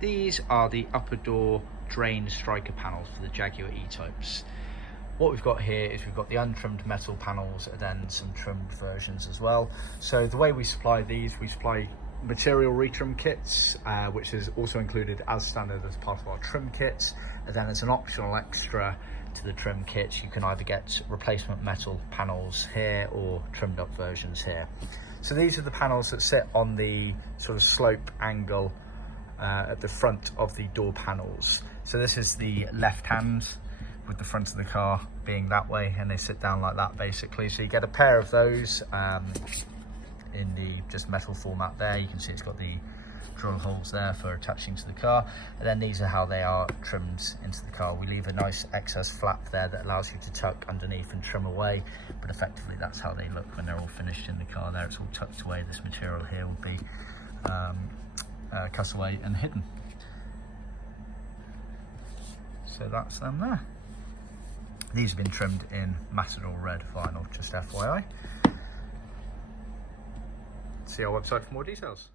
These are the upper door drain striker panels for the Jaguar E-Types. What we've got here is we've got the untrimmed metal panels and then some trimmed versions as well. So the way we supply these, we supply material retrim kits, which is also included as standard as part of our trim kits. And then as an optional extra to the trim kits, you can either get replacement metal panels here or trimmed up versions here. So these are the panels that sit on the sort of slope angle at the front of the door panels. So this is the left hand with the front of the car being that way, and they sit down like that basically. So you get a pair of those in the just metal format there. You can see it's got the drill holes there for attaching to the car, and then these are how they are trimmed into the car. We leave a nice excess flap there that allows you to tuck underneath and trim away, but effectively that's how they look when they're all finished in the car there. It's all tucked away. This material here will be cut away and hidden. So that's them there. These have been trimmed in Matador Red Vinyl, just FYI. See our website for more details.